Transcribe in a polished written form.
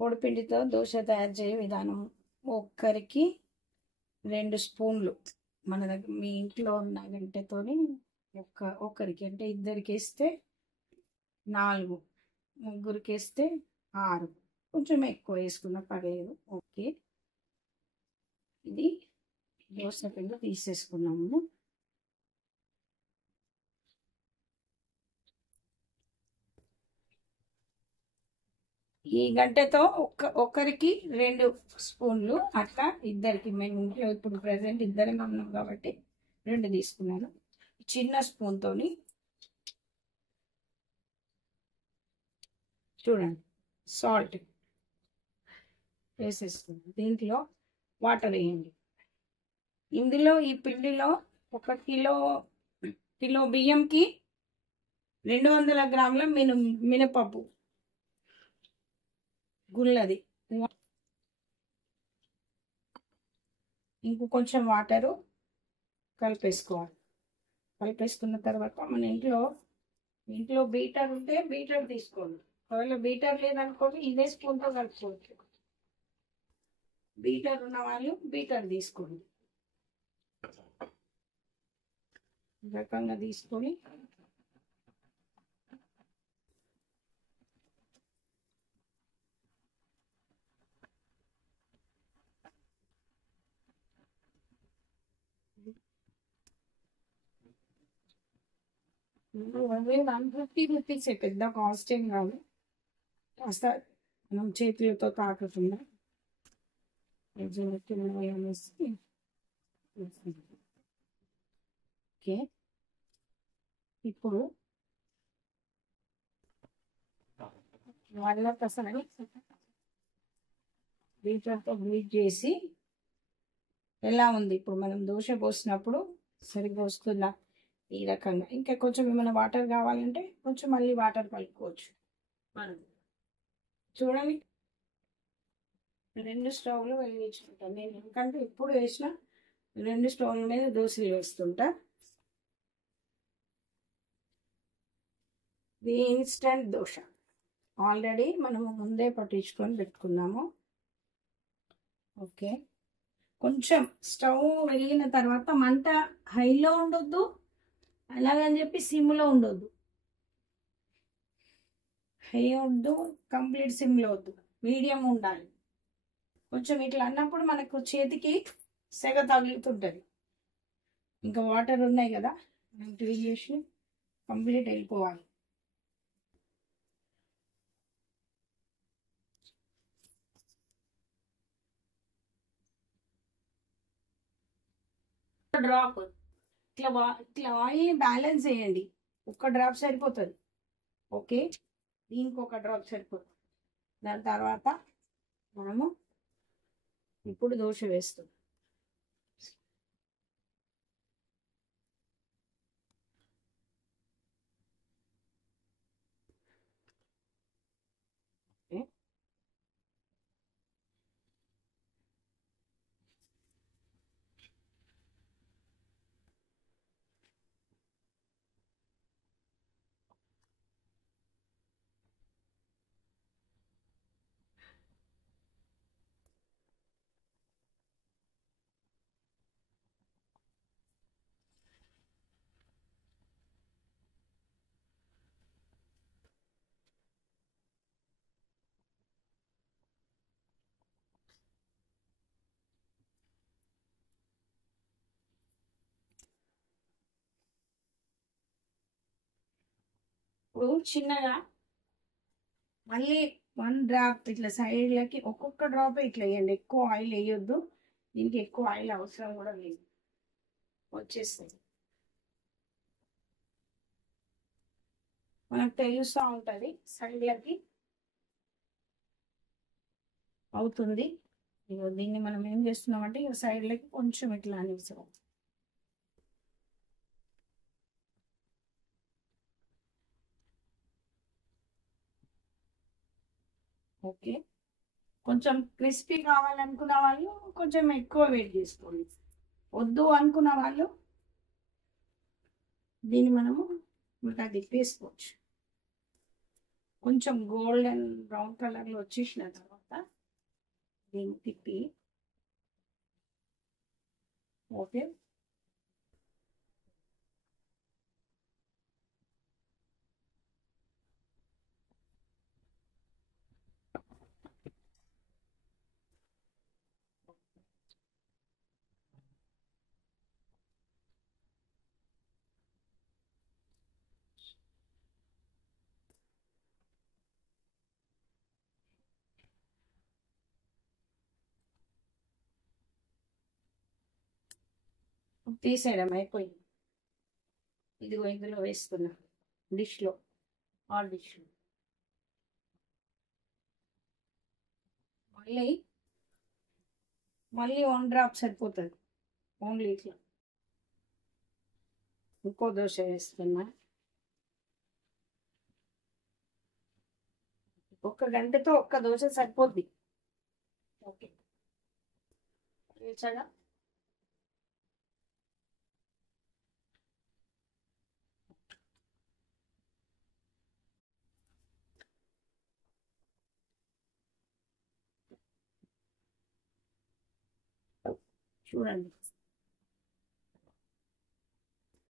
పొడిపిండితో దోశ తయారు చేయ విధానం. ఒక్కరికి 2 స్పూన్లు, మన దగ్గర మీ ఇంట్లో ఉన్న గంటెతోని ఒక్కరికి అంటే ఇద్దరికి వేస్తే 4, ముగ్గురికి వేస్తే 6, కొంచెం ఎక్కువ వేసుకున్నా పర్లేదు. ఓకే, ఇది దోశ పిండి తీసేసుకున్నాము. ఈ గంటెతో ఒక్కరికి 2 స్పూన్లు, అట్లా ఇద్దరికి. మేము ఇంట్లో ఇప్పుడు ప్రజెంట్ ఇద్దరం ఉన్నాం కాబట్టి 2 తీసుకున్నాను. చిన్న స్పూన్తో చూడండి సాల్ట్ వేసేసుకున్నాం. దీంట్లో వాటర్ వేయండి. ఇందులో ఈ పిండిలో 1 కిలో బియ్యంకి 200 గ్రాముల మినపప్పు గుళ్ళది, ఇంకో కొంచెం వాటరు కలిపేసుకోవాలి. కలిపేసుకున్న తర్వాత మన ఇంట్లో బీటర్ ఉంటే బీటర్ తీసుకోండి. ఒకవేళ బీటర్ లేదనుకోండి ఇదే స్పూన్తో కలుపుకోవచ్చు. బీటర్ ఉన్న వాళ్ళు బీటర్ తీసుకోండి. ఈ రకంగా తీసుకొని ₹150 పెద్ద కాస్ట్ ఏం కాదు. కాస్త మనం చేతులతో తాకుతుంది. ఓకే, ఇప్పుడు ఒకసారి బీటర్తో బీట్ చేసి ఎలా ఉంది ఇప్పుడు మనం దోశ పోసినప్పుడు సరిగ్గా వస్తుందా, ఈ రకంగా. ఇంకా కొంచెం ఏమైనా వాటర్ కావాలంటే కొంచెం మళ్ళీ వాటర్ కలుపుకోవచ్చు. చూడండి, 2 స్టవ్లు వెలిగించుకుంటాను నేను, ఎందుకంటే ఎప్పుడు వేసినా 2 స్టవ్ల మీద దోశలు వేస్తుంటా. ఇది ఇన్స్టంట్ దోశ, ఆల్రెడీ మనము ముందే పట్టించుకొని పెట్టుకున్నాము. ఓకే, కొంచెం స్టవ్ వెలిగిన తర్వాత మంట హైలో ఉండొద్దు, అలాగని చెప్పి సిమ్లో ఉండొద్దు. హై వద్దు, కంప్లీట్ సిమ్లో వద్దు, మీడియం ఉండాలి. కొంచెం ఇట్లా అన్నప్పుడు మనకు చేతికి సెగ తగులుతుంటుంది. ఇంకా వాటర్ ఉన్నాయి కదా, మనం క్లీన్ చేసి కంప్లీట్ వెళ్ళిపోవాలి. డ్రాప్ ఇట్లా ఆయిల్ని బ్యాలెన్స్ చేయండి. 1 డ్రాప్ సరిపోతుంది. ఓకే, దీనికి 1 డ్రాప్ సరిపోతుంది. దాని తర్వాత మనము ఇప్పుడు దోశ వేస్తాం. ఇప్పుడు చిన్నగా మళ్ళీ 1 డ్రాప్ ఇట్లా సైడ్లకి ఒక్కొక్క డ్రాప్ ఇట్లా వేయండి. ఎక్కువ ఆయిల్ వేయొద్దు, దీనికి ఎక్కువ ఆయిల్ అవసరం కూడా లేదు, వచ్చేస్తుంది. మనకు తెలుస్తూ ఉంటుంది సైడ్లకి అవుతుంది. దీన్ని మనం ఏం చేస్తున్నామంటే ఇక సైడ్లకి కొంచెం ఇట్లా అనేసాం. ఓకే, కొంచెం క్రిస్పీ కావాలనుకున్న వాళ్ళు కొంచెం ఎక్కువ వెయిట్ చేసుకోండి. వద్దు అనుకున్న వాళ్ళు దీన్ని మనము ఇంకా తిప్పేసుకోవచ్చు. కొంచెం గోల్డెన్ బ్రౌన్ కలర్లో వచ్చేసిన తర్వాత దీన్ని తిప్పి ఓకే తీసేయడం అయిపోయింది. ఇదిగో ఇందులో వేస్తున్నా డిష్లో, ఆ డిష్లో మళ్ళీ మళ్ళీ 1 డ్రాప్ సరిపోతుంది. ఓన్లీ ఇట్లా ఇంకో దోశ వేస్తున్నా. 1 గంటతో 1 దోశ సరిపోద్ది. ఓకే వేసాగా. చూడండి